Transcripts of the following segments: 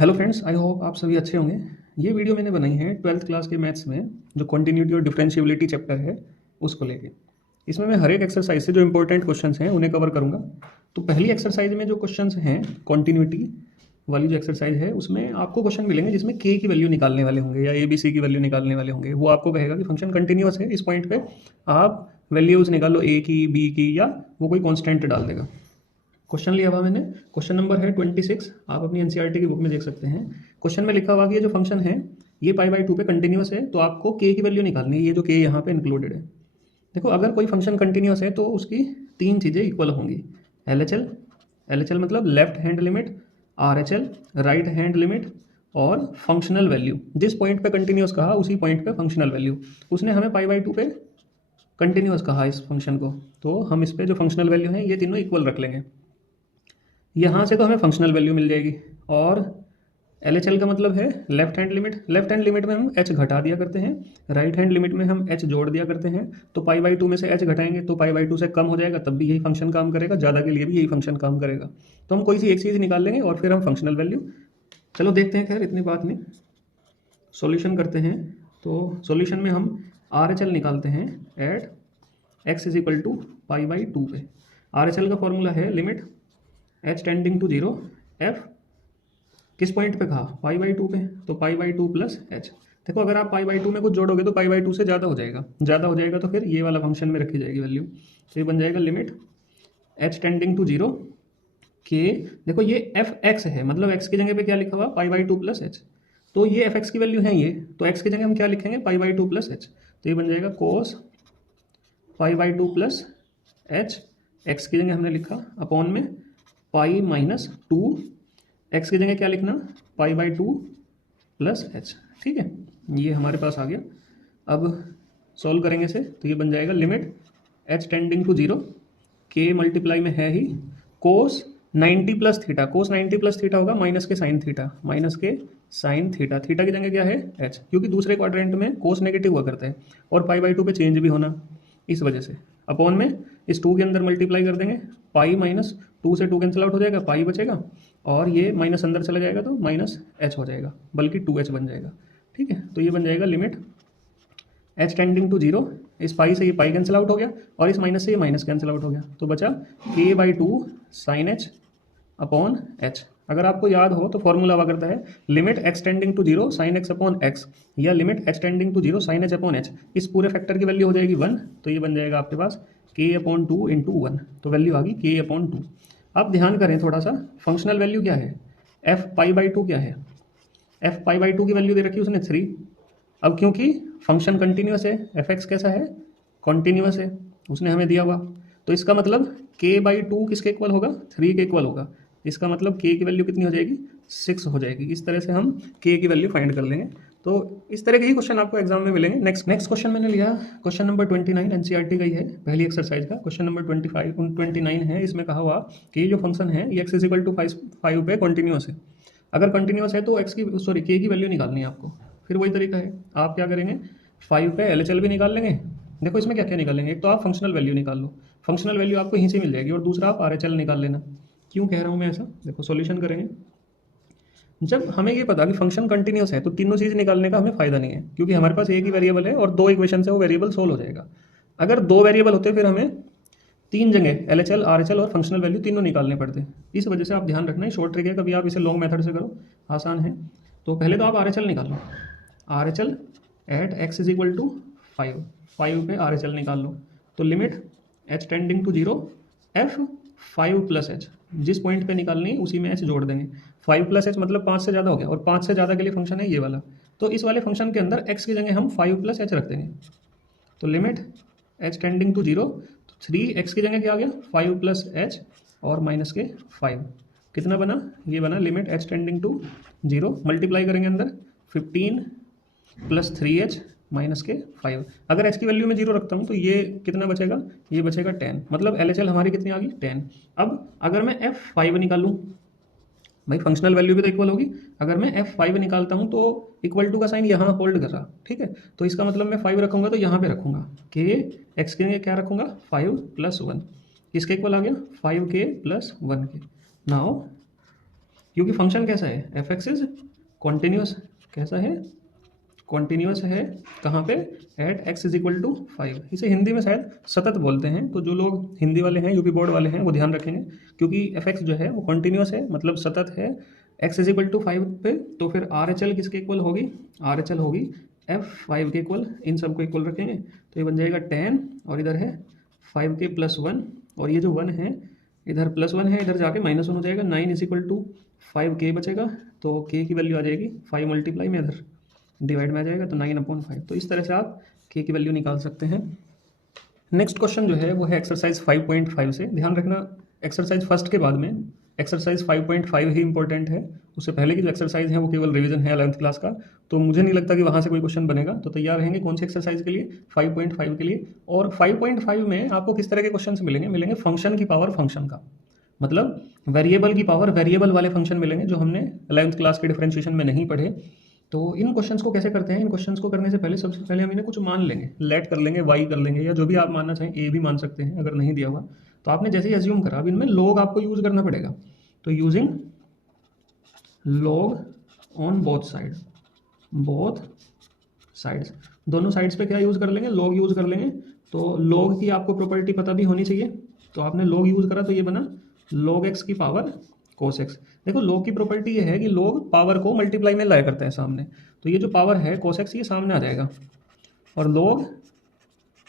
Hello friends, I hope आप सभी अच्छे होंगे। ये वीडियो मैंने बनाई है 12th क्लास के मैथ्स में जो कॉन्टिन्यूटी और डिफरेंशिएबिलिटी चैप्टर है उसको लेके। इसमें मैं हर एक एक्सरसाइज से जो इंपॉर्टेंट क्वेश्चंस हैं उन्हें कवर करूंगा। तो पहली एक्सरसाइज में जो क्वेश्चंस हैं कॉन्टिन्यूटी वाली जो एक्सरसाइज है उसमें आपको क्वेश्चन मिलेंगे जिसमें के की वैल्यू निकालने वाले होंगे या ए बी सी की वैल्यू निकालने वाले होंगे। वो आपको कहेगा कि फंक्शन कंटिन्यूअस है, इस पॉइंट पे आप वैल्यूज निकालो ए की, बी की, या वो कोई कॉन्स्टेंट डाल देगा। क्वेश्चन लिया हुआ मैंने, क्वेश्चन नंबर है 26। आप अपनी एनसीईआरटी की बुक में देख सकते हैं। क्वेश्चन में लिखा हुआ कि ये जो फंक्शन है ये पाई/2 पे कंटिन्यूअस है, तो आपको के की वैल्यू निकालनी है। ये जो के यहाँ पे इंक्लूडेड है, देखो अगर कोई फंक्शन कंटिन्यूअस है तो उसकी तीन चीज़ें इक्वल होंगी। एल एच एल मतलब left hand limit, are H L right hand limit, और फंक्शनल वैल्यू। जिस पॉइंट पे कंटिन्यूअस कहा उसी पॉइंट पे फंक्शनल वैल्यू। उसने हमें पाई/2 पे कंटिन्यूअस कहा इस फंक्शन को, तो हम इस पे जो फंक्शनल वैल्यू है ये तीनों इक्वल रख लेंगे। यहाँ से तो हमें फंक्शनल वैल्यू मिल जाएगी। और एल एच एल का मतलब है left hand limit. Left hand limit में हम एच घटा दिया करते हैं, राइट हैंड लिमिट में हम एच जोड़ दिया करते हैं। तो पाई/2 में से एच घटाएंगे तो पाई/2 से कम हो जाएगा, तब भी यही फंक्शन काम करेगा, ज़्यादा के लिए भी यही फंक्शन काम करेगा। तो हम कोई सी एक चीज़ निकाल लेंगे और फिर हम फंक्शनल वैल्यू। चलो देखते हैं, खैर इतनी बात नहीं, सॉल्यूशन करते हैं। तो सॉल्यूशन में हम आर एच एल निकालते हैं at X is equal to पाई/2 पे। आर एच एल का फॉर्मूला है limit H tending to zero F किस पॉइंट पे कहा, पाई/2 पे, तो पाई/2 प्लस एच। देखो अगर आप पाई/2 में कुछ जोड़ोगे तो पाई/2 से ज़्यादा हो जाएगा, ज़्यादा हो जाएगा तो फिर ये वाला फंक्शन में रखी जाएगी वैल्यू। तो ये बन जाएगा limit H tending to zero के। देखो ये एफ एक्स है, मतलब एक्स की जगह पे क्या लिखा हुआ, पाई/2 प्लस एच। तो ये एफ एक्स की वैल्यू है ये, तो एक्स की जगह हम क्या लिखेंगे, पाई/2 प्लस एच। तो ये बन जाएगा कोस पाई/2 प्लस एच। एक्स की जगह हमने लिखा अपॉन में पाई-2। एक्स की जगह क्या लिखना, पाई/2 प्लस एच। ठीक है, ये हमारे पास आ गया। अब सॉल्व करेंगे इसे, तो ये बन जाएगा limit H tending to zero के मल्टीप्लाई में है ही cos 90 plus theta. Cos 90 plus theta होगा माइनस के साइन थीटा, माइनस के साइन थीटा। थीटा की जगह क्या है, एच, क्योंकि दूसरे क्वाड्रेंट में कोस नेगेटिव हुआ करता है और पाई/2 पे चेंज भी होना, इस वजह से। अपॉन में इस 2 के अंदर मल्टीप्लाई कर देंगे, पाई-2 से 2 कैंसिल आउट हो जाएगा, पाई बचेगा, और ये माइनस अंदर चला जाएगा तो माइनस एच हो जाएगा, बल्कि 2h बन जाएगा। ठीक है, तो ये बन जाएगा limit H tending to zero. इस पाई से ये पाई कैंसिल आउट हो गया और इस माइनस से ये माइनस कैंसिल आउट हो गया, तो बचा k/2 sign H upon H. अगर आपको याद हो तो फॉर्मूला हुआ करता है limit X tending to zero sine X upon X, या limit H tending to zero sine H upon H. इस पूरे फैक्टर की वैल्यू हो जाएगी 1, तो ये बन जाएगा आपके पास k/2 इंटू 1, तो वैल्यू आ गई k/2। अब ध्यान करें थोड़ा सा, फंक्शनल वैल्यू क्या है, एफ पाई/2 क्या है, एफ पाई/2 की वैल्यू दे रखी है उसने 3। अब क्योंकि फंक्शन कंटिन्यूअस है, एफ एक्स कैसा है, कॉन्टिन्यूअस है, उसने हमें दिया हुआ, तो इसका मतलब k/2 किसके इक्वल होगा, 3 के इक्वल होगा। इसका मतलब k की वैल्यू कितनी हो जाएगी, 6 हो जाएगी। इस तरह से हम k की वैल्यू फाइंड कर लेंगे। तो इस तरह के ही क्वेश्चन आपको एग्जाम में मिलेंगे। नेक्स्ट क्वेश्चन मैंने लिया क्वेश्चन नंबर 29, एनसीईआरटी का ही है, पहली एक्सरसाइज का क्वेश्चन नंबर 29 है। इसमें कहा हुआ कि जो फंक्शन है ये x इज इक्वल टू 5 पे कॉन्टिन्यूअस है। अगर कंटिन्यूअस है तो k की वैल्यू निकालनी है आपको। फिर वही तरीका है, आप क्या करेंगे, 5 पे एल एच एल भी निकाल लेंगे। देखो इसमें क्या क्या निकालेंगे, एक तो आप फंक्शनल वैल्यू निकाल लो, फंक्शनल वैल्यू आपको यहीं से मिल जाएगी, और दूसरा आप आर एच एल निकाल लेना। क्यों कह रहा हूँ मैं ऐसा, देखो सॉल्यूशन करेंगे। जब हमें ये पता कि फंक्शन कंटिन्यूअस है तो तीनों चीज़ निकालने का हमें फायदा नहीं है, क्योंकि हमारे पास एक ही वेरिएबल है और 2 इक्वेशन से वो वेरिएबल सोल्व हो जाएगा। अगर 2 वेरिएबल होते फिर हमें 3 जगह L H L, are H L और फंक्शनल वैल्यू तीनों निकालने पड़ते। इस वजह से आप ध्यान रखना, है शॉर्ट ट्रिक है, कभी आप इसे लॉन्ग मेथड से करो, आसान है। तो पहले तो आप आर एच एल निकाल लो, R H L at X is equal to 5 पे आर एच एल निकाल लो। तो limit H tending to zero F 5 plus H, जिस पॉइंट पे निकालनी है उसी में एच जोड़ देंगे। 5 प्लस एच मतलब 5 से ज़्यादा हो गया, और 5 से ज़्यादा के लिए फंक्शन है ये वाला, तो इस वाले फंक्शन के अंदर x की जगह हम 5 प्लस एच रख देंगे। तो limit H tending to zero, तो 3x की जगह क्या आ गया, 5 प्लस एच और माइनस के 5, कितना बना, ये बना limit H tending to zero. Multiply करेंगे अंदर 15 प्लस 3h माइनस के 5। अगर h की वैल्यू में 0 रखता हूँ तो ये कितना बचेगा, ये बचेगा 10, मतलब एल एच एल हमारी कितनी आ गई, 10। अब अगर मैं f5 निकालूँ, भाई फंक्शनल वैल्यू भी तो इक्वल होगी। अगर मैं f5 निकालता हूँ तो इक्वल टू का साइन यहाँ होल्ड कर रहा, ठीक है, तो इसका मतलब मैं 5 रखूँगा तो यहाँ पे रखूँगा k, x के लिए क्या रखूँगा, 5 प्लस 1, किसके इक्वल आ गया, 5k प्लस 1 के। नाउ क्योंकि फंक्शन कैसा है, एफ एक्स इज कॉन्टिन्यूस, कैसा है, कॉन्टिन्यूस है, कहाँ पे, at X is equal to 5। इसे हिंदी में शायद सतत बोलते हैं, तो जो लोग हिंदी वाले हैं, यूपी बोर्ड वाले हैं, वो ध्यान रखेंगे, क्योंकि एफ एक्स जो है वो कॉन्टिन्यूस है, मतलब सतत है, एक्स इज इक्वल टू 5 पे, तो फिर आर एच एल किसके इक्वल होगी, आर एच एल होगी F5 के इक्वल, इन सबको इक्वल रखेंगे तो ये बन जाएगा 10, और इधर है 5 के +1, और ये जो 1 है इधर +1 है, इधर जाके -1 हो जाएगा, 9 इज इक्वल टू 5k बचेगा, तो k की वैल्यू आ जाएगी 5 मल्टीप्लाई में इधर डिवाइड में आ जाएगा, तो 9/5। तो इस तरह से आप k की वैल्यू निकाल सकते हैं। नेक्स्ट क्वेश्चन जो है वो है एक्सरसाइज 5.5 से। ध्यान रखना, एक्सरसाइज फर्स्ट के बाद में एक्सरसाइज 5.5 ही इंपॉर्टेंट है, उससे पहले की जो एक्सरसाइज है वो केवल रिवीजन है 11th क्लास का, तो मुझे नहीं लगता कि वहाँ से कोई क्वेश्चन बनेगा। तो तैयार रहेंगे कौन सी एक्सरसाइज के लिए, 5.5 के लिए। और 5.5 में आपको किस तरह के क्वेश्चन मिलेंगे, मिलेंगे फंक्शन की पावर फंक्शन का, मतलब वेरिएबल की पावर वेरिएबल वाले फंक्शन मिलेंगे, जो हमने 11th क्लास के डिफरेंशिएशन में नहीं पढ़े। तो इन क्वेश्चंस को कैसे करते हैं, इन क्वेश्चंस को करने से पहले सबसे पहले हम इन्हें कुछ मान लेंगे, लेट कर लेंगे, वाई कर लेंगे, या जो भी आप मानना चाहें, ए भी मान सकते हैं अगर नहीं दिया हुआ। तो आपने जैसे ही एज्यूम करा, अब इनमें लॉग आपको यूज करना पड़ेगा, तो using log on both sides, दोनों साइड्स पे क्या यूज कर लेंगे, लॉग यूज कर लेंगे। तो लॉग की आपको प्रॉपर्टी पता भी होनी चाहिए, तो आपने लॉग यूज करा तो ये बना log x की पावर cos x। देखो log की प्रॉपर्टी ये है कि log पावर को मल्टीप्लाई में लाया करते हैं सामने, तो ये जो पावर है cos x ये सामने आ जाएगा और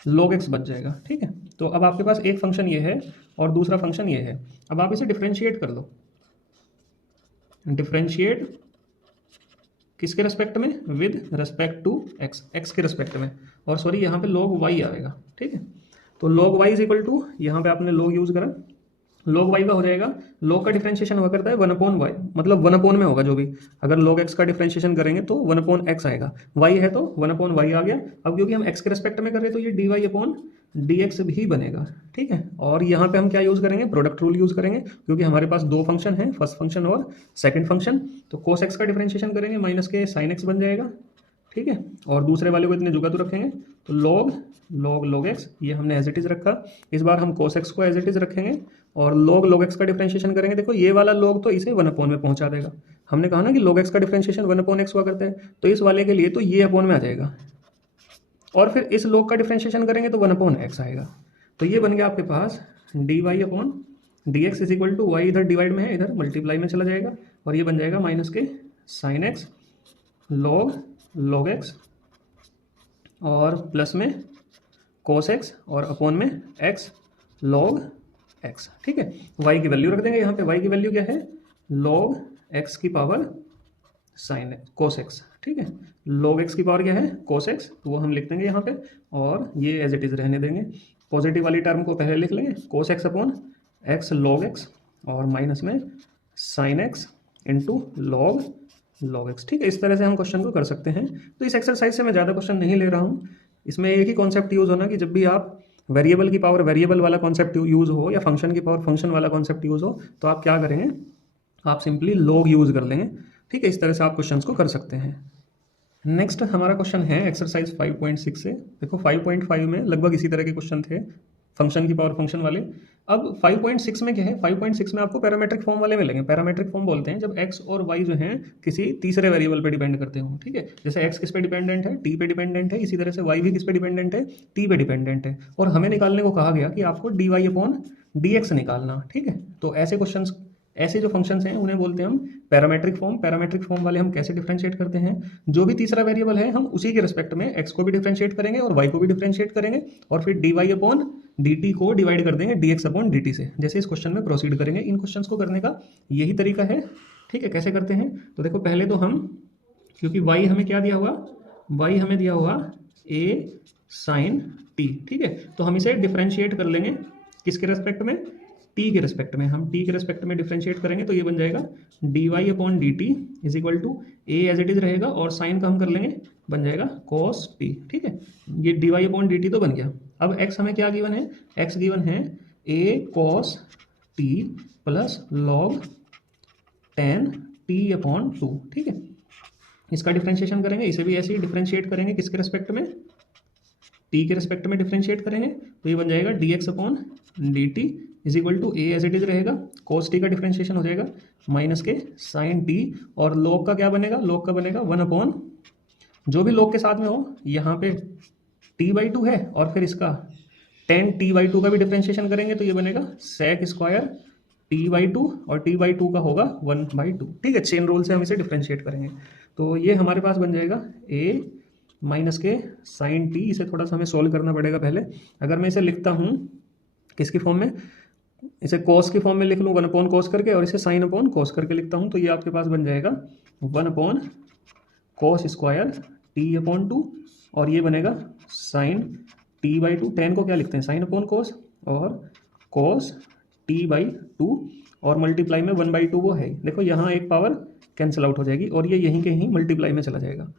log x बच जाएगा, ठीक है। तो अब आपके पास एक फंक्शन ये है और दूसरा फंक्शन ये है। अब आप इसे डिफ्रेंशिएट कर लो, डिफ्रेंशिएट किसके रेस्पेक्ट में, with respect to x, x के रेस्पेक्ट में, और सॉरी यहाँ पे log y आएगा, ठीक है। तो log y is equal to, यहाँ पे आपने log यूज करा, log y का हो जाएगा, log का डिफरेंशिएशन हुआ करता है 1/y, मतलब 1 में होगा जो भी, अगर log x का डिफरेंशिएशन करेंगे तो 1/x आएगा, y है तो 1/y आ गया। अब क्योंकि हम x के रेस्पेक्ट में कर रहे हैं तो ये dy/dx भी बनेगा, ठीक है। और यहाँ पे हम क्या यूज करेंगे, प्रोडक्ट रूल यूज करेंगे, क्योंकि हमारे पास दो फंक्शन है, फर्स्ट फंक्शन और सेकंड फंक्शन। तो cos x का डिफरेंशिएशन करेंगे, माइनस के sin x बन जाएगा, ठीक है। और दूसरे वाले को इतने जुगा तो रखेंगे, तो log x ये हमने एज इट इज रखा। इस बार हम cos x को एज इट इज रखेंगे और log x का डिफरेंशिएशन करेंगे। देखो ये वाला log तो इसे 1 में पहुंचा देगा, हमने कहा ना कि log x का डिफरेंशिएशन 1/x हुआ करता है, तो इस वाले के लिए तो ये अपॉन में आ जाएगा, और फिर इस log का डिफरेंशिएशन करेंगे तो 1/x आएगा। तो ये बन गया आपके पास dy/dx is equal to y, इधर डिवाइड में है, इधर मल्टीप्लाई में चला जाएगा, और ये बन जाएगा माइनस के sin x log x और प्लस में cos x और अपॉन में x log x, ठीक है। y की वैल्यू रख देंगे यहाँ पे, y की वैल्यू क्या है, log x की पावर sin cos x, ठीक है। log x की पावर क्या है, cos x, तो वो हम लिख देंगे यहाँ पे, और ये एज इट इज रहने देंगे। पॉजिटिव वाली टर्म को पहले लिख लेंगे, cos x upon x log x, और माइनस में sin x into log x, ठीक है। इस तरह से हम क्वेश्चन को कर सकते हैं। तो इस एक्सरसाइज से मैं ज़्यादा क्वेश्चन नहीं ले रहा हूँ, इसमें एक ही कॉन्सेप्ट यूज़ होना कि जब भी आप वेरिएबल की पावर वेरिएबल वाला कॉन्सेप्ट यूज़ हो या फंक्शन की पावर फंक्शन वाला कॉन्सेप्ट यूज़ हो, तो आप क्या करेंगे, आप सिंपली log यूज़ कर लेंगे, ठीक है। इस तरह से आप क्वेश्चन को कर सकते हैं। नेक्स्ट हमारा क्वेश्चन है एक्सरसाइज 5.6 से। देखो 5.5 में लगभग इसी तरह के क्वेश्चन थे, फंक्शन की पावर फंक्शन वाले। अब 5.6 में क्या है, 5.6 में आपको पैरामीट्रिक फॉर्म वाले मिलेंगे। पैरामीट्रिक फॉर्म बोलते हैं जब x और y जो हैं किसी तीसरे वेरिएबल पे डिपेंड करते हो, ठीक है। जैसे x किस पे डिपेंडेंट है, t पे डिपेंडेंट है, इसी तरह से y भी किस पे डिपेंडेंट है, t पे डिपेंडेंट है। और हमें निकालने को कहा गया कि आपको dy/dx निकालना, ठीक है। तो ऐसे क्वेश्चन, ऐसे जो फंक्शंस हैं उन्हें बोलते हैं हम पैरामीट्रिक फॉर्म। पैरामीट्रिक फॉर्म वाले हम कैसे डिफरेंशिएट करते हैं, जो भी तीसरा वेरिएबल है हम उसी के रिस्पेक्ट में x को भी डिफरेंशिएट करेंगे और y को भी डिफरेंशिएट करेंगे, और फिर dy/dt को डिवाइड कर देंगे dx/dt से। जैसे इस क्वेश्चन में प्रोसीड करेंगे। इन क्वेश्चंस को करने का यही तरीका है, ठीक है। कैसे करते हैं, तो देखो पहले तो हम, क्योंकि y हमें क्या दिया हुआ, y हमें दिया हुआ a sin t, ठीक है। तो हम इसे डिफरेंशिएट कर लेंगे किसके रेस्पेक्ट में, t के रेस्पेक्ट में। हम t के रेस्पेक्ट में डिफरेंशिएट करेंगे तो ये बन जाएगा dy/dt is equal to a as it is रहेगा, और साइन का हम कर लेंगे, बन जाएगा cos t, ठीक है। ये dy/dt तो बन गया। अब x हमें क्या गिवन है, x गिवन है a cos t plus log tan t/2, ठीक है। इसका डिफरेंशिएशन करेंगे, इसे भी ऐसे ही डिफरेंशिएट करेंगे, किसके रेस्पेक्ट में, t के रेस्पेक्ट में डिफरेंशिएट करेंगे, तो ये बन जाएगा dx/dt is equal to a as it is रहेगा, cos t का डिफरेंशिएशन हो जाएगा माइनस के साइन टी, और log का क्या बनेगा, log का बनेगा 1/, जो भी log के साथ में हो, यहाँ पे t/2 है और फिर इसका tan t/2 का भी डिफ्रेंशिएशन करेंगे तो ये बनेगा sec स्क्वायर t/2 और t/2 का होगा 1/2। ठीक है, चेन रूल से हम इसे डिफ्रेंशिएट करेंगे तो ये हमारे पास बन जाएगा a माइनस के साइन टी। इसे थोड़ा सा हमें सोल्व करना पड़ेगा पहले। अगर मैं इसे लिखता हूँ किसकी फॉर्म में, इसे कॉस की फॉर्म में लिख लूँ 1 कॉस करके, और इसे साइन अपॉन कॉस करके लिखता हूँ तो ये आपके पास बन जाएगा 1 कॉस स्क्वायर t/2, और ये बनेगा साइन t/2। टेन को क्या लिखते हैं, साइन अपॉन कॉस, और कॉस t/2 और मल्टीप्लाई में 1/2 वो है। देखो यहाँ एक पावर कैंसिल आउट हो जाएगी और ये यहीं के यहीं मल्टीप्लाई में चला जाएगा।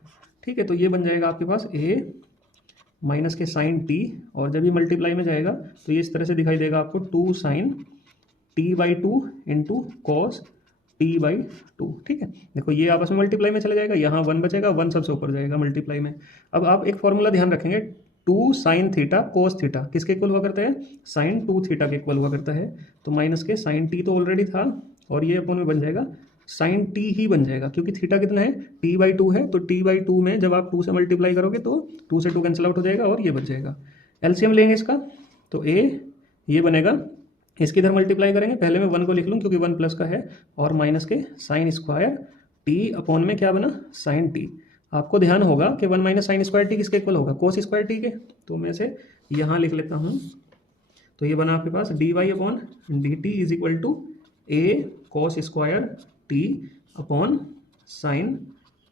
ठीक है, तो ये बन जाएगा आपके पास a माइनस के साइन टी, और जब ये मल्टीप्लाई में जाएगा तो ये इस तरह से दिखाई देगा आपको 2 sign t/2 into cos t/2। ठीक है, देखो ये आपस में मल्टीप्लाई में चला जाएगा, यहाँ 1 बचेगा, 1 सबसे ऊपर जाएगा मल्टीप्लाई में। अब आप एक फॉर्मूला ध्यान रखेंगे, 2 साइन थीटा कोस थीटा किसके इक्वल हुआ करता है, साइन 2 थीटा के इक्वल हुआ करता है। तो माइनस के साइन टी तो ऑलरेडी था, और ये अपन में बन जाएगा साइन टी ही बन जाएगा, क्योंकि थीटा कितना है, t/2 है। तो t/2 में जब आप 2 से मल्टीप्लाई करोगे तो 2 से 2 कैंसिल आउट हो जाएगा और ये बच जाएगा। एलसीएम लेंगे इसका तो a ये बनेगा, इसकी इधर मल्टीप्लाई करेंगे, पहले मैं 1 को लिख लूँ क्योंकि 1 प्लस का है, और माइनस के साइन स्क्वायर t अपॉन में क्या बना, साइन टी। आपको ध्यान होगा कि 1 माइनस साइन स्क्वायर टी किसके इक्वल होगा, कोस स्क्वायर टी के। तो मैं इसे यहाँ लिख लेता हूँ, तो ये बना आपके पास dy/dt is equal to a cos square t upon sine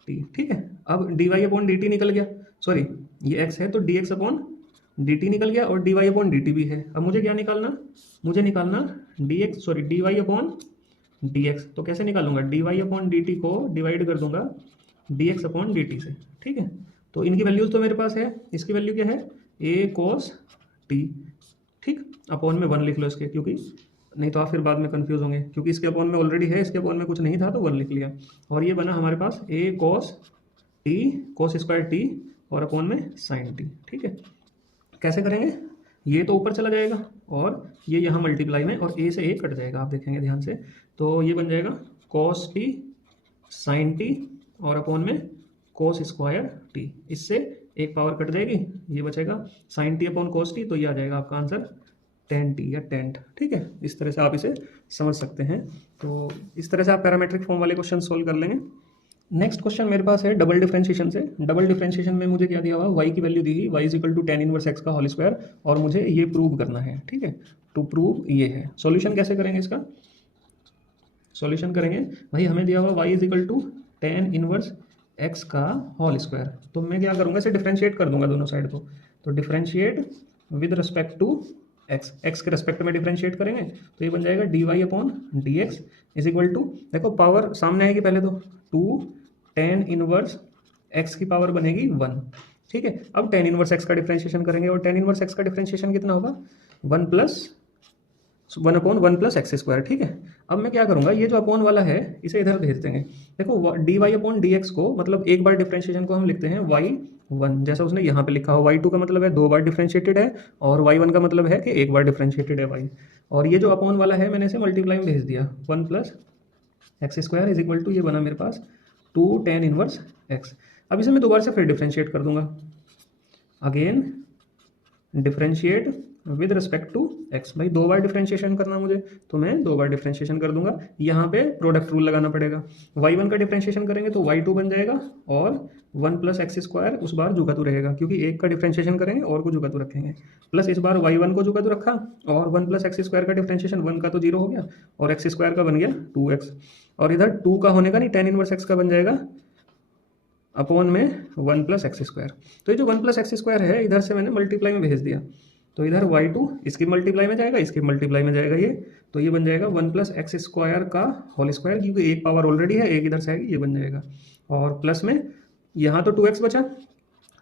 t. ठीक है, अब dy/dt निकल गया, सॉरी ये x है तो dx/dt निकल गया, और dy/dt भी है। अब मुझे क्या निकालना, मुझे निकालना dy/dx। तो कैसे निकालूंगा, dy/dt को डिवाइड कर दूंगा dx/dt से। ठीक है, तो इनकी वैल्यूज तो मेरे पास है, इसकी वैल्यू क्या है, a cos t। ठीक, अपॉन में 1 लिख लो इसके, क्योंकि नहीं तो आप फिर बाद में कंफ्यूज होंगे, क्योंकि इसके अपॉन में ऑलरेडी है, इसके अपॉन में कुछ नहीं था तो 1 लिख लिया। और ये बना हमारे पास a cos t cos square t और अपॉन में साइन t। ठीक है, कैसे करेंगे, ये तो ऊपर चला जाएगा और ये यहाँ मल्टीप्लाई में, और a से a कट जाएगा, आप देखेंगे ध्यान से। तो ये बन जाएगा cos t साइन t और अपॉन में cos स्क्वायर t, इससे एक पावर कट जाएगी, ये बचेगा sine t upon cos t, तो ये आ जाएगा आपका आंसर tan t या टेंट। ठीक है, इस तरह से आप इसे समझ सकते हैं। तो इस तरह से आप पैरामेट्रिक फॉर्म वाले क्वेश्चन सोल्व कर लेंगे। नेक्स्ट क्वेश्चन मेरे पास है डबल डिफरेंशिएशन से। डबल डिफरेंशिएशन में मुझे क्या दिया हुआ, y की वैल्यू दी हुई y equal to tan inverse x का होल स्क्वायर, और मुझे ये प्रूव करना है। ठीक है, टू प्रूव ये है। सॉल्यूशन कैसे करेंगे इसका, सॉल्यूशन करेंगे भाई, हमें दिया हुआ y equal to tan inverse x का होल स्क्वायर, तो मैं क्या करूँगा, इसे डिफरेंशिएट कर दूंगा दोनों साइड को। तो differentiate with respect to x के रेस्पेक्ट में डिफरेंशिएट करेंगे तो ये बन जाएगा dy/dx इज इक्वल टू, देखो पावर सामने आएगी पहले तो 2 tan इनवर्स x की पावर बनेगी 1। ठीक है, अब tan इनवर्स x का डिफरेंशिएशन करेंगे, और tan इनवर्स x का डिफरेंशिएशन कितना होगा, 1 प्लस एक्स स्क्वायर। ठीक है, अब मैं क्या करूंगा, ये जो अपॉन वाला है इसे इधर भेज देंगे। देखो dy/dx को मतलब एक बार डिफरेंशिएशन को हम लिखते हैं y1, जैसा उसने यहाँ पे लिखा हो। y2 का मतलब है 2 बार डिफरेंशिएटेड है, और y1 का मतलब है कि एक बार डिफरेंशिएटेड है y। और ये जो अपॉन वाला है मैंने इसे मल्टीप्लाई में भेज दिया, 1 plus x square is equal to, ये बना मेरे पास 2 tan इनवर्स x। अब इसे मैं दोबारा से फिर डिफरेंशिएट कर दूंगा, again differentiate with respect to x। भाई 2 बार डिफरेंशिएशन करना मुझे, तो मैं 2 बार डिफरेंशिएशन कर दूंगा। यहाँ पे प्रोडक्ट रूल लगाना पड़ेगा, y1 का डिफरेंशिएशन करेंगे तो y2 बन जाएगा, और 1 प्लस एक्स स्क्वायर उस बार जुगातू रहेगा, क्योंकि एक का डिफरेंशिएशन करेंगे और को जुगातू रखेंगे, प्लस इस बार y1 को जुगातू रखा, और 1 प्लस एक्स स्क्वायर का डिफरेंशिएशन 1 का तो 0 हो गया, और एक्स स्क्वायर का बन गया 2x, और इधर 2 का होने का नहीं, tan इनवर्स x का बन जाएगा अपॉन में 1 प्लस एक्स स्क्वायर। तो ये जो 1 प्लस एक्स स्क्वायर है इधर से मैंने मल्टीप्लाई में भेज दिया, तो इधर y2 इसकी मल्टीप्लाई में जाएगा, इसकी मल्टीप्लाई में जाएगा ये, तो ये बन जाएगा 1 प्लस एक्स स्क्वायर का होल स्क्वायर, क्योंकि एक पावर ऑलरेडी है, एक इधर से आएगी, ये बन जाएगा। और प्लस में यहाँ तो 2x बचा,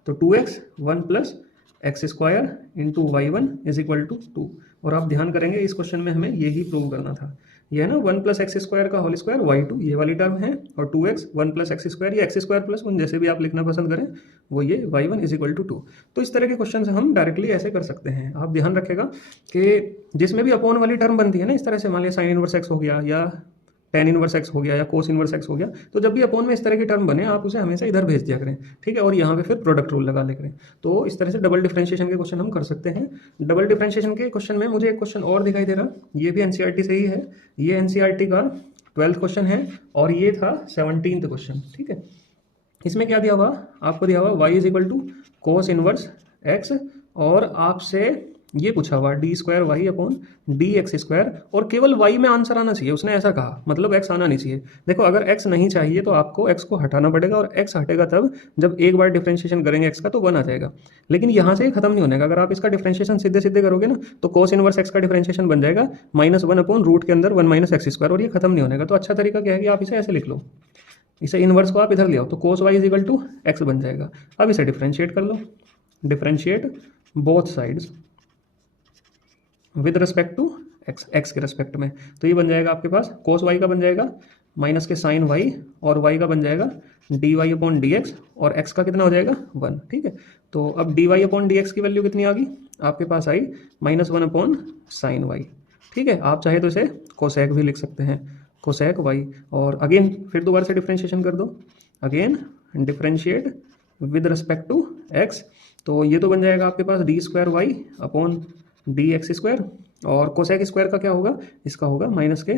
तो 2x 1 plus x square into y1 is equal to 2। और आप ध्यान करेंगे इस क्वेश्चन में हमें यही प्रूव करना था, ये है ना 1 प्लस एक्स स्क्वायर का होल स्क्वायर y2, ये वाली टर्म है, और 2x 1 प्लस एक्स स्क्वायर, या एक्स स्क्वायर प्लस 1, जैसे भी आप लिखना पसंद करें, वो ये y1 इज इक्वल टू 2। तो इस तरह के क्वेश्चन हम डायरेक्टली ऐसे कर सकते हैं। आप ध्यान रखेगा कि जिसमें भी अपॉन वाली टर्म बनती है ना इस तरह से, मान लिया साइन इनवर्स एक्स हो गया, या टेन इनवर्स एक्स हो गया या कोस इनवर्स एक्स हो गया, तो जब भी अपॉन में इस तरह की टर्म बने आप उसे हमेशा इधर भेज दिया करें, ठीक है, और यहाँ पे फिर प्रोडक्ट रूल लगा ले करें। तो इस तरह से डबल डिफरेंशिएशन के क्वेश्चन हम कर सकते हैं। डबल डिफरेंशिएशन के क्वेश्चन में मुझे एक क्वेश्चन और दिखाई दे रहा, ये भी एनसीईआरटी से ही है, ये एनसीईआरटी का 12th क्वेश्चन है और ये था 17th क्वेश्चन, ठीक है। इसमें क्या दिया हुआ, आपको दिया हुआ y is equal to cos inverse x, और आपसे ये पूछा हुआ d square Y upon D x square, और केवल y में आंसर आना चाहिए, उसने ऐसा कहा, मतलब x आना नहीं चाहिए। देखो अगर x नहीं चाहिए तो आपको x को हटाना पड़ेगा, और x हटेगा तब जब एक बार डिफरेंशिएशन करेंगे x का तो 1 आ जाएगा। लेकिन यहाँ से ही खत्म नहीं होने का, अगर आप इसका डिफरेंशिएशन सीधे सीधे करोगे ना तो कोस इनवर्स x का डिफरेंशिएशन बन जाएगा -1 अपॉन रूट के अंदर 1 माइनस एक्स स्क्वायर, और ये खत्म नहीं होने का। तो अच्छा तरीका क्या है कि आप इसे ऐसे लिख लो, इसे इनवर्स को आप इधर ले आओ, तो cos Y is equal to X बन जाएगा। अब इसे डिफरेंशिएट कर लो, differentiate both sides with respect to x, x के रिस्पेक्ट में, तो ये बन जाएगा आपके पास कोस वाई का बन जाएगा माइनस के साइन वाई, और वाई का बन जाएगा d Y upon D x, और एक्स का कितना हो जाएगा 1, ठीक है। तो अब d Y upon D x की वैल्यू कितनी आ गई आपके पास, आई -1 अपॉन साइन वाई, ठीक है। आप चाहे तो इसे कोसेक भी लिख सकते हैं, कोसेक वाई, और अगेन फिर दोबारा से डिफरेंशिएशन कर दो, again differentiate with respect to X, तो ये तो बन जाएगा आपके पास D square Y upon D x square, और कोसेक स्क्वायर का क्या होगा, इसका होगा माइनस के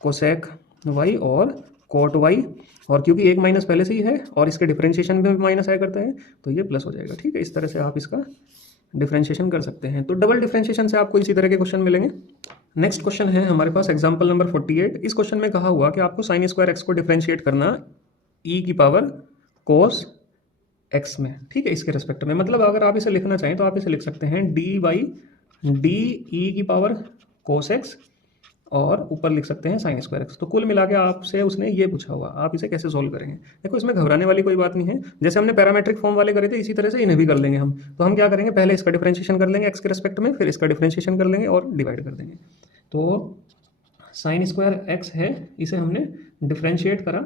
कोसेक वाई और कोट वाई, और क्योंकि एक माइनस पहले से ही है और इसके डिफरेंशिएशन में भी माइनस आया करता है तो ये प्लस हो जाएगा, ठीक है। इस तरह से आप इसका डिफरेंशिएशन कर सकते हैं। तो डबल डिफरेंशिएशन से आपको इसी तरह के क्वेश्चन मिलेंगे। नेक्स्ट क्वेश्चन है हमारे पास एग्जाम्पल नंबर 48। इस क्वेश्चन में कहा हुआ कि आपको साइन स्क्वायर एक्स को डिफरेंशिएट करना ई की पावर कोस एक्स में, ठीक है, इसके रेस्पेक्ट में। मतलब अगर आप इसे लिखना चाहें तो आप इसे लिख सकते हैं डी बाई डी ई की पावर कोस एक्स, और ऊपर लिख सकते हैं साइन स्क्वायर एक्स। तो कुल मिला के आपसे उसने ये पूछा हुआ, आप इसे कैसे सोल्व करेंगे। देखो इसमें घबराने वाली कोई बात नहीं है, जैसे हमने पैरामेट्रिक फॉर्म वाले करे थे इसी तरह से इन्हें भी कर लेंगे हम। तो हम क्या करेंगे, पहले इसका डिफरेंशिएशन कर लेंगे एक्स के रेस्पेक्ट में, फिर इसका डिफरेंशिएशन कर लेंगे और डिवाइड कर देंगे। तो साइन स्क्वायर एक्स है, इसे हमने डिफरेंशिएट करा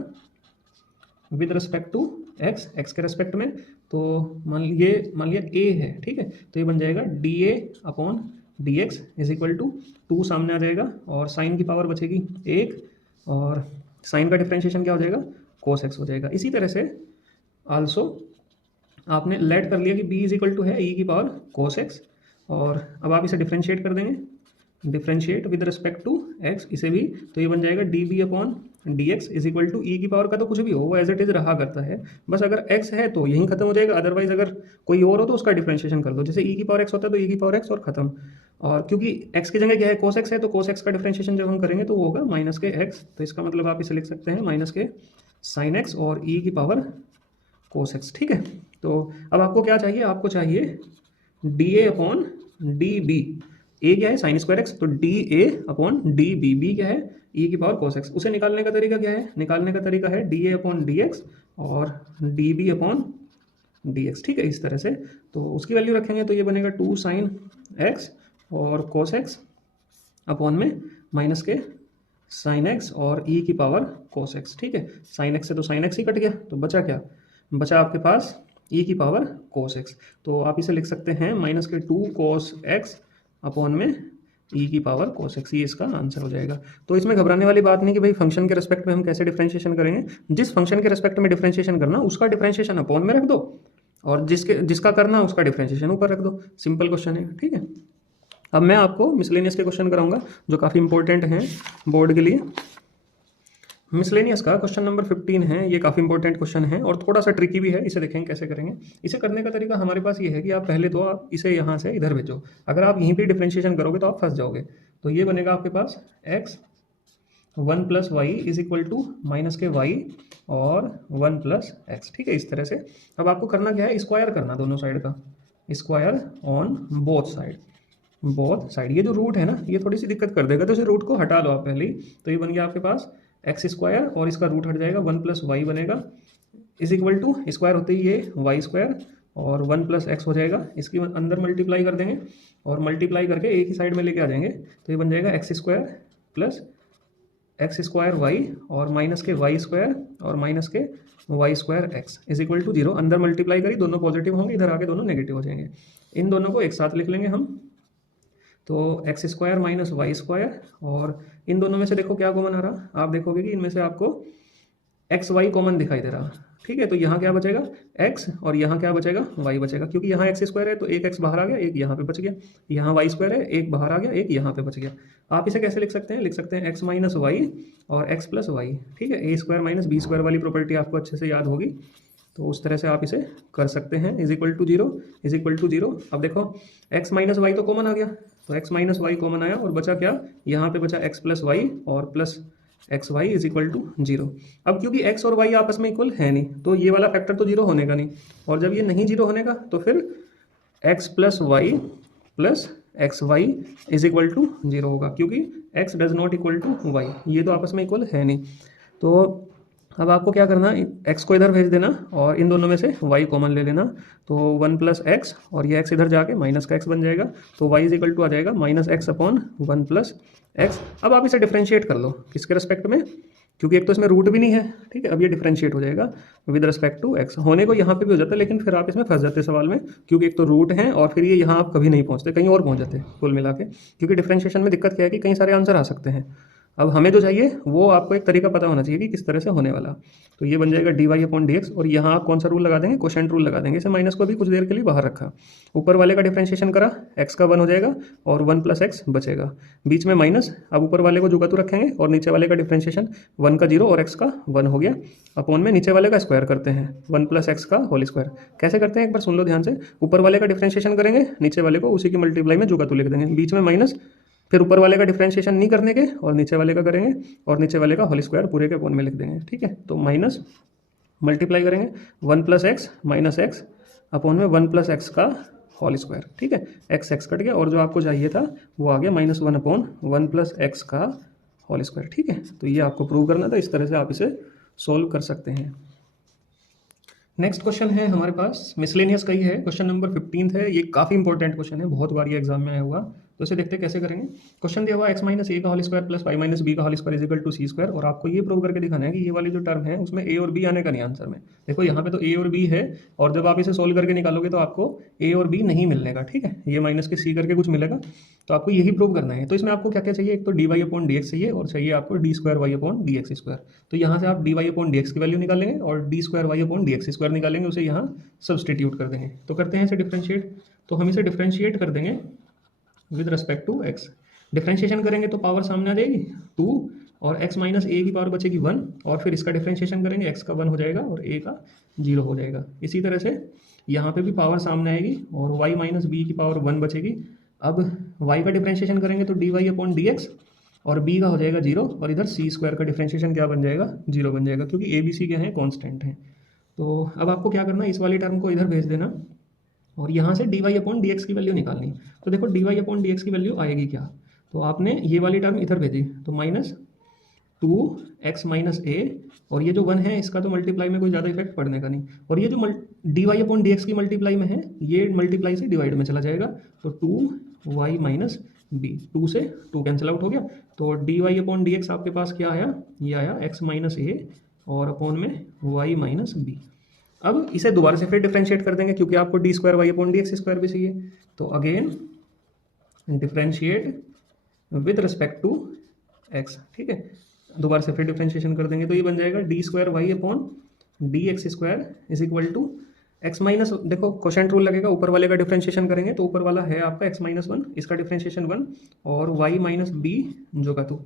with respect to x, x के रेस्पेक्ट में, तो मान लिया ए है, ठीक है, तो ये बन जाएगा d A upon D x is equal to 2 सामने आ जाएगा, और साइन की पावर बचेगी 1, और साइन का डिफरेंशिएशन क्या हो जाएगा, कोस एक्स हो जाएगा। इसी तरह से आल्सो आपने लेट कर लिया कि b इज इक्वल टू है ई की पावर कोस एक्स, और अब आप इसे डिफरेंशिएट कर देंगे, differentiate with respect to X, इसे भी, तो ये बन जाएगा D B upon D x is equal to E की पावर का तो कुछ भी हो वो एज इट इज रहा करता है, बस अगर एक्स है तो यहीं खत्म हो जाएगा, अदरवाइज अगर कोई और हो तो उसका डिफरेंशिएशन कर दो, जैसे ई की पावर एक्स होता है तो ई की पावर एक्स और खत्म। और क्योंकि एक्स की जगह क्या है, कोस एक्स है, तो कोस एक्स का डिफरेंशिएशन जब हम करेंगे तो वो होगा माइनस के एक्स, तो इसका मतलब आप इसे लिख सकते हैं माइनस के साइन एक्स और ई की पावर कोस एक्स, ठीक है। तो अब आपको क्या चाहिए, आपको चाहिए D A upon D B, A क्या है साइन स्क्वायर एक्स, तो डी ए अपॉन डी बी, बी क्या है ई की पावर कोस एक्स। उसे निकालने का तरीका क्या है, निकालने का तरीका है डी ए अपॉन डी एक्स और D B upon D X, ठीक है, इस तरह से। तो उसकी वैल्यू रखेंगे तो ये बनेगा 2 साइन एक्स और कोस एक्स अपॉन में माइनस के साइन एक्स और ई की पावर कोस एक्स, ठीक है। साइन एक्स से तो साइन एक्स ही कट गया, तो बचा क्या, बचा आपके पास ई की पावर कोस एक्स, तो आप इसे लिख सकते हैं माइनस के 2 कोस एक्स अपॉन में ई की पावर कोस एक्स, ये इसका आंसर हो जाएगा। तो इसमें घबराने वाली बात नहीं कि भाई फंक्शन के रिस्पेक्ट में हम कैसे डिफरेंशिएशन करेंगे, जिस फंक्शन के रिस्पेक्ट में डिफरेंशिएशन करना उसका डिफरेंशिएशन अपॉन में रख दो, और जिसका करना उसका डिफरेंशिएशन ऊपर रख दो, सिंपल क्वेश्चन है, ठीक है। अब मैं आपको मिसलेनियस के क्वेश्चन कराऊंगा जो काफ़ी इंपॉर्टेंट हैं बोर्ड के लिए। मिसलेनियस का क्वेश्चन नंबर 15 है, ये काफ़ी इंपॉर्टेंट क्वेश्चन है और थोड़ा सा ट्रिकी भी है, इसे देखेंगे कैसे करेंगे। इसे करने का तरीका हमारे पास ये है कि आप पहले तो आप इसे यहाँ से इधर भेजो, अगर आप यहीं पे डिफरेंशिएशन करोगे तो आप फंस जाओगे। तो ये बनेगा आपके पास x 1 plus y is equal to minus के वाई और 1 प्लस एक्स, ठीक है, इस तरह से। अब आपको करना क्या है, स्क्वायर करना दोनों साइड का, square on both side, both side. ये जो रूट है ना ये थोड़ी सी दिक्कत कर देगा, तो इसे रूट को हटा लो आप पहले ही, तो ये बन गया आपके पास एक्स स्क्वायर और इसका रूट हट जाएगा 1 प्लस वाई बनेगा इज इक्वल टू स्क्वायर होते ही ये वाई स्क्वायर और 1 प्लस एक्स हो जाएगा, इसकी अंदर मल्टीप्लाई कर देंगे और मल्टीप्लाई करके एक ही साइड में लेके आ जाएंगे, तो ये बन जाएगा x square plus x square y और माइनस के वाई स्क्वायर और माइनस के y square x is equal to 0। अंदर मल्टीप्लाई करी दोनों पॉजिटिव होंगे, इधर आके दोनों नेगेटिव हो जाएंगे। इन दोनों को एक साथ लिख लेंगे हम, तो x square minus y square, और इन दोनों में से देखो क्या कॉमन आ रहा, आप देखोगे कि इनमें से आपको एक्स वाई कॉमन दिखाई दे रहा। ठीक है, तो यहाँ क्या बचेगा x, और यहाँ क्या बचेगा y बचेगा, क्योंकि यहाँ एक्स स्क्वायर है तो एक x बाहर आ गया, एक यहाँ पे बच गया, यहाँ वाई स्क्वायर है, एक बाहर आ गया, एक यहाँ पे बच गया। आप इसे कैसे लिख सकते हैं, लिख सकते हैं x माइनस वाई और x प्लस वाई। ठीक है, ए स्क्वायर माइनस बी स्क्वायर वाली प्रॉपर्टी आपको अच्छे से याद होगी, तो उस तरह से आप इसे कर सकते हैं। Is equal to zero, is equal to zero. अब देखो x माइनस वाई तो कॉमन आ गया, तो x माइनस वाई कॉमन आया और बचा क्या, यहाँ पे बचा x प्लस वाई और plus x y is equal to zero. अब क्योंकि x और y आपस में इक्वल है नहीं, तो ये वाला फैक्टर तो जीरो होने का नहीं, और जब ये नहीं जीरो होने का तो फिर x plus y plus x y is equal to zero होगा, क्योंकि x does not equal to y, ये तो आपस में इक्वल है नहीं। तो अब आपको क्या करना, x को इधर भेज देना और इन दोनों में से y कॉमन ले लेना, तो 1 प्लस एक्स और ये x इधर जाके माइनस का x बन जाएगा, तो y इज इक्वल टू आ जाएगा minus x upon 1 plus x. अब आप इसे डिफ्रेंशिएट कर लो, किसके रेस्पेक्ट में, क्योंकि एक तो इसमें रूट भी नहीं है। ठीक है, अब ये डिफ्रेंशिएट हो जाएगा विद रिस्पेक्ट टू एक्स। होने को यहाँ पे भी हो जाता है, लेकिन फिर आप इसमें फंस जाते सवाल में, क्योंकि एक तो रूट है और फिर ये यहाँ आप कभी नहीं पहुँचते, कहीं और पहुँच जाते कुल मिला के। क्योंकि डिफ्रेंशिएशन में दिक्कत क्या है कि कई सारे आंसर आ सकते हैं। अब हमें जो चाहिए वो आपको एक तरीका पता होना चाहिए कि किस तरह से होने वाला। तो ये बन जाएगा d Y upon D x, और यहाँ आप कौन सा रूल लगा देंगे, क्वोशेंट रूल लगा देंगे। इसे माइनस को भी कुछ देर के लिए बाहर रखा, ऊपर वाले का डिफ्रेंशिएशन करा, एक्स का 1 हो जाएगा और 1 प्लस एक्स बचेगा, बीच में माइनस। अब ऊपर वाले को जुगातू रखेंगे और नीचे वाले का डिफ्रेंशिएशन 1 का 0 और एक्स का 1 हो गया, अपॉन में नीचे वाले का स्क्वायर करते हैं 1 प्लस एक्स का होल स्क्वायर। कैसे करते हैं एक बार सुन लो ध्यान से, ऊपर वाले का डिफ्रेंशिएशन करेंगे, नीचे वाले को उसी की मल्टीप्लाई में जुगातू लिख देंगे, बीच में माइनस, फिर ऊपर वाले का डिफ्रेंशिएशन नहीं करने के और नीचे वाले का करेंगे, और नीचे वाले का होल स्क्वायर पूरे के अपॉन में लिख देंगे। ठीक है, तो माइनस मल्टीप्लाई करेंगे 1 plus x minus x upon में 1 प्लस एक्स का होल स्क्वायर। ठीक है, एक्स एक्स कट गया और जो आपको चाहिए था वो आ गया -1 अपॉन 1 प्लस एक्स का होल स्क्वायर। ठीक है, तो ये आपको प्रूव करना था, इस तरह से आप इसे सोल्व कर सकते हैं। नेक्स्ट क्वेश्चन है हमारे पास मिसलेनियस का ही है, क्वेश्चन नंबर 15 है। ये काफ़ी इंपॉर्टेंट क्वेश्चन है, बहुत बार ये एग्जाम में आया हुआ, तो इसे देखते हैं कैसे करेंगे। क्वेश्चन दिया हुआ x माइनस ए का whole square plus Y minus B का whole square is equal to C square, और आपको ये प्रूव करके दिखाना है कि ये वाली जो टर्म है उसमें a और b आने का नहीं आंसर में। देखो यहाँ पे तो a और b है, और जब आप इसे सोल्व करके निकालोगे तो आपको a और b नहीं मिलने का। ठीक है, ये माइनस के c करके कुछ मिलेगा, तो आपको यही प्रूव करना है। तो इसमें आपको क्या क्या चाहिए, एक तो d Y upon D x चाहिए, और चाहिए आपको d square Y upon D x square. तो यहाँ से आप d Y upon D x की वैल्यू निकालेंगे और D square Y upon D x square निकालेंगे, उसे यहाँ सब्सटीट्यूट कर देंगे। तो करते हैं इसे डिफ्रेंशिएट, तो हम इसे डिफ्रेंशिएट कर देंगे with respect to x. Differentiation करेंगे तो पावर सामने आ जाएगी 2, और x माइनस ए की पावर बचेगी 1, और फिर इसका डिफ्रेंशिएशन करेंगे, x का 1 हो जाएगा और a का 0 हो जाएगा। इसी तरह से यहाँ पे भी पावर सामने आएगी और y माइनस बी की पावर 1 बचेगी। अब y का डिफ्रेंशिएशन करेंगे तो d Y upon D x, और b का हो जाएगा 0, और इधर c स्क्वायर का डिफ्रेंशिएशन क्या बन जाएगा, 0 बन जाएगा, क्योंकि a b c क्या है, कॉन्स्टेंट है। तो अब आपको क्या करना है, इस वाली टर्म को इधर भेज देना और यहाँ से d Y upon D x की वैल्यू निकालनी। तो देखो d Y upon D x की वैल्यू आएगी क्या, तो आपने ये वाली टर्म इधर भेजी, तो -2x माइनस ए, और ये जो 1 है इसका तो मल्टीप्लाई में कोई ज़्यादा इफेक्ट पड़ने का नहीं, और ये जो d Y upon D x की मल्टीप्लाई में है, ये मल्टीप्लाई से डिवाइड में चला जाएगा, तो 2y माइनस बी, 2 से 2 कैंसिल आउट हो गया। तो d Y upon D x आपके पास क्या आया, ये आया x माइनस ए और अपॉन में y माइनस बी। अब इसे दोबारा से फिर डिफ्रेंशिएट कर देंगे, क्योंकि आपको d square Y upon D x square भी चाहिए। तो again differentiate with respect to x. ठीक है, दोबारा से फिर डिफ्रेंशिएशन कर देंगे, तो ये बन जाएगा d square Y upon D x square is equal to x minus, देखो क्वोशेंट रूल लगेगा, ऊपर वाले का डिफ्रेंशिएशन करेंगे तो ऊपर वाला है आपका x माइनस 1, इसका डिफ्रेंशिएशन 1, और y माइनस बी जो का तो,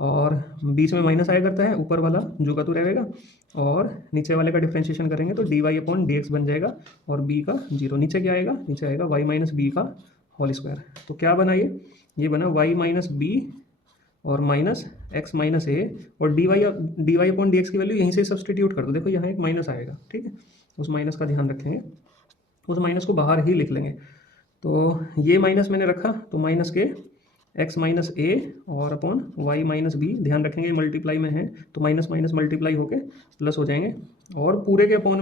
और बीच में माइनस आया करता है, ऊपर वाला जो का तो रहेगा, और नीचे वाले का डिफ्रेंशिएशन करेंगे तो d Y upon D x बन जाएगा, और b का 0, नीचे क्या आएगा, नीचे आएगा y माइनस बी का होल स्क्वायर। तो क्या बना ये बना y माइनस बी और माइनस एक्स माइनस ए, और d Y upon D x की वैल्यू यहीं से सब्सटीट्यूट कर दो। देखो यहाँ एक माइनस आएगा, ठीक है, उस माइनस का ध्यान रखेंगे, उस माइनस को बाहर ही लिख लेंगे। तो ये माइनस मैंने रखा, तो माइनस के x माइनस ए और अपॉन y माइनस बी, ध्यान रखेंगे मल्टीप्लाई में है तो माइनस माइनस मल्टीप्लाई होके प्लस हो जाएंगे, और पूरे के अपॉन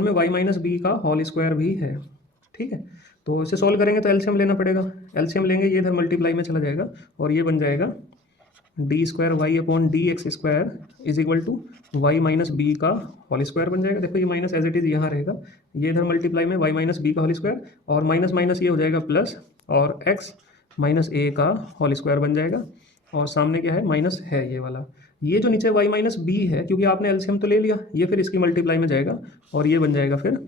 में y माइनस बी का होल स्क्वायर भी है। ठीक है, तो इसे सॉल्व करेंगे तो एलसीएम लेना पड़ेगा, एलसीएम लेंगे, ये इधर मल्टीप्लाई में चला जाएगा, और ये बन जाएगा d square Y upon D x square is equal to y minus B का होल स्क्वायर बन जाएगा। देखो ये माइनस एज इट इज़ यहाँ रहेगा, ये इधर मल्टीप्लाई में वाई माइनस बी का होल स्क्वायर, और माइनस माइनस ये हो जाएगा प्लस, और x माइनस ए का होल स्क्वायर बन जाएगा, और सामने क्या है, माइनस है ये वाला। ये जो नीचे y माइनस बी है, क्योंकि आपने एलसीएम तो ले लिया, ये फिर इसकी मल्टीप्लाई में जाएगा और ये बन जाएगा फिर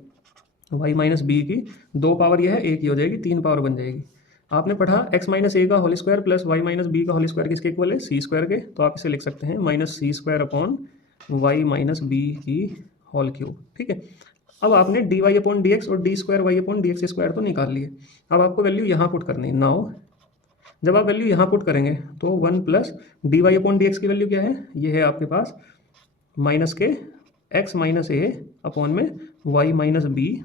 y माइनस बी की 2 पावर, ये है एक ही हो जाएगी, 3 पावर बन जाएगी। आपने पढ़ा x माइनस ए का whole square plus y minus B का होल स्क्वायर किसके इक्वल है, सी स्क्वायर के, तो आप इसे लिख सकते हैं minus C square upon Y minus B की होल क्यूब। ठीक है, अब आपने D Y upon D x और D square Y upon D x square तो निकाल लिए। अब आपको वैल्यू यहाँ पुट करनी है। नाउ जब आप वैल्यू यहाँ पुट करेंगे तो 1 plus d Y upon D x की वैल्यू क्या है, ये है आपके पास माइनस के एक्स माइनस ए अपॉन में वाई माइनस बी,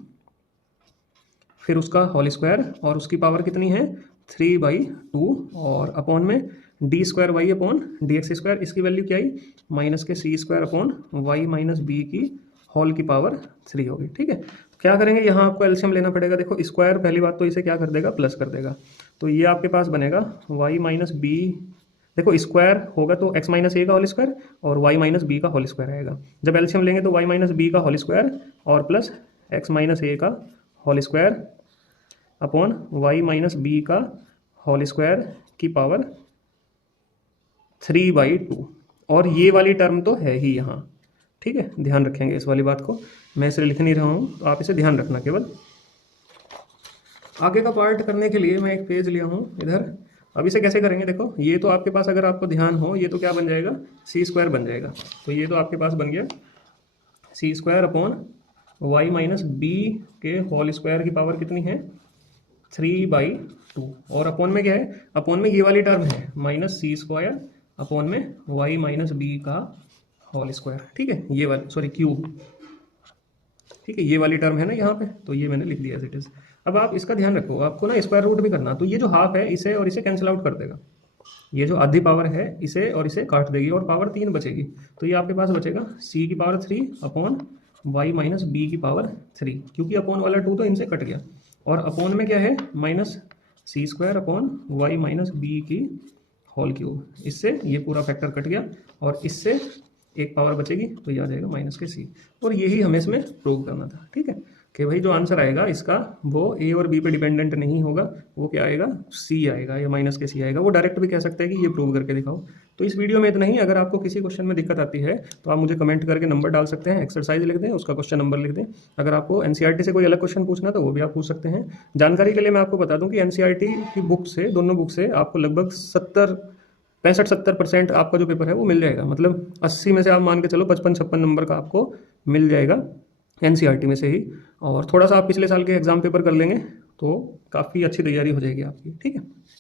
फिर उसका होल स्क्वायर और उसकी पावर कितनी है 3/2, और अपॉन में D square Y upon D x square, इसकी वैल्यू क्या आई माइनस के C square upon Y minus B की होल की पावर 3 होगी। ठीक है, तो क्या करेंगे, यहाँ आपको एलसीएम लेना पड़ेगा। देखो स्क्वायर पहली बात तो इसे क्या कर देगा, प्लस कर देगा, तो ये आपके पास बनेगा वाई माइनस बी, देखो स्क्वायर होगा तो एक्स माइनस ए का होल स्क्वायर और वाई माइनस बी का होल स्क्वायर आएगा। जब एलसीएम लेंगे तो वाई माइनस बी का होल स्क्वायर और प्लस एक्स माइनस ए का whole square upon Y minus B का होल स्क्वायर की पावर 3/2, और ये वाली टर्म तो है ही यहाँ। ठीक है, ध्यान रखेंगे इस वाली बात को, मैं इसे लिख नहीं रहा हूँ तो आप इसे ध्यान रखना केवल। आगे का पार्ट करने के लिए मैं एक पेज लिया हूँ इधर। अब इसे कैसे करेंगे, देखो ये तो आपके पास अगर आपको ध्यान हो ये तो क्या बन जाएगा, सी स्क्वायर बन जाएगा, तो ये तो आपके पास बन गया C square upon Y minus B के होल स्क्वायर की पावर कितनी है 3/2, और अपॉन में क्या है, अपॉन में ये वाली टर्म है माइनस सी स्क्वायर अपॉन में वाई माइनस बी का होल स्क्वायर। ठीक है, ये वाली सॉरी क्यूब, ठीक है, ये वाली टर्म है ना यहाँ पे, तो ये मैंने लिख दिया एज इट इज। अब आप इसका ध्यान रखो, आपको ना स्क्वायर रूट भी करना, तो ये जो हाफ है इसे और इसे कैंसिल आउट कर देगा, ये जो आधी पावर है इसे और इसे काट देगी और पावर 3 बचेगी, तो ये आपके पास बचेगा सी की power 3 upon Y minus B की पावर 3, क्योंकि अपॉन वाला 2 तो इनसे कट गया, और अपॉन में क्या है minus C square upon Y minus B की होल क्यूब, इससे ये पूरा फैक्टर कट गया और इससे एक पावर बचेगी, तो ये आ जाएगा माइनस के सी, और यही हमें इसमें प्रूव करना था। ठीक है, कि भाई जो आंसर आएगा इसका वो ए और बी पे डिपेंडेंट नहीं होगा, वो क्या आएगा, सी आएगा या माइनस के सी आएगा। वो डायरेक्ट भी कह सकते हैं कि ये प्रूव करके दिखाओ। तो इस वीडियो में इतना ही। अगर आपको किसी क्वेश्चन में दिक्कत आती है तो आप मुझे कमेंट करके नंबर डाल सकते हैं, एक्सरसाइज लिख दें, उसका क्वेश्चन नंबर लिख दें। अगर आपको एनसीईआरटी से कोई अलग क्वेश्चन पूछना तो वो भी आप पूछ सकते हैं। जानकारी के लिए मैं आपको बता दूं कि एनसीईआरटी की बुक से, दोनों बुक से आपको लगभग 65-70% आपका जो पेपर है वो मिल जाएगा, मतलब 80 में से आप मान के चलो 55-56 नंबर का आपको मिल जाएगा एनसीईआरटी में से ही। और थोड़ा सा आप पिछले साल के एग्जाम पेपर कर लेंगे तो काफ़ी अच्छी तैयारी हो जाएगी आपकी। ठीक है।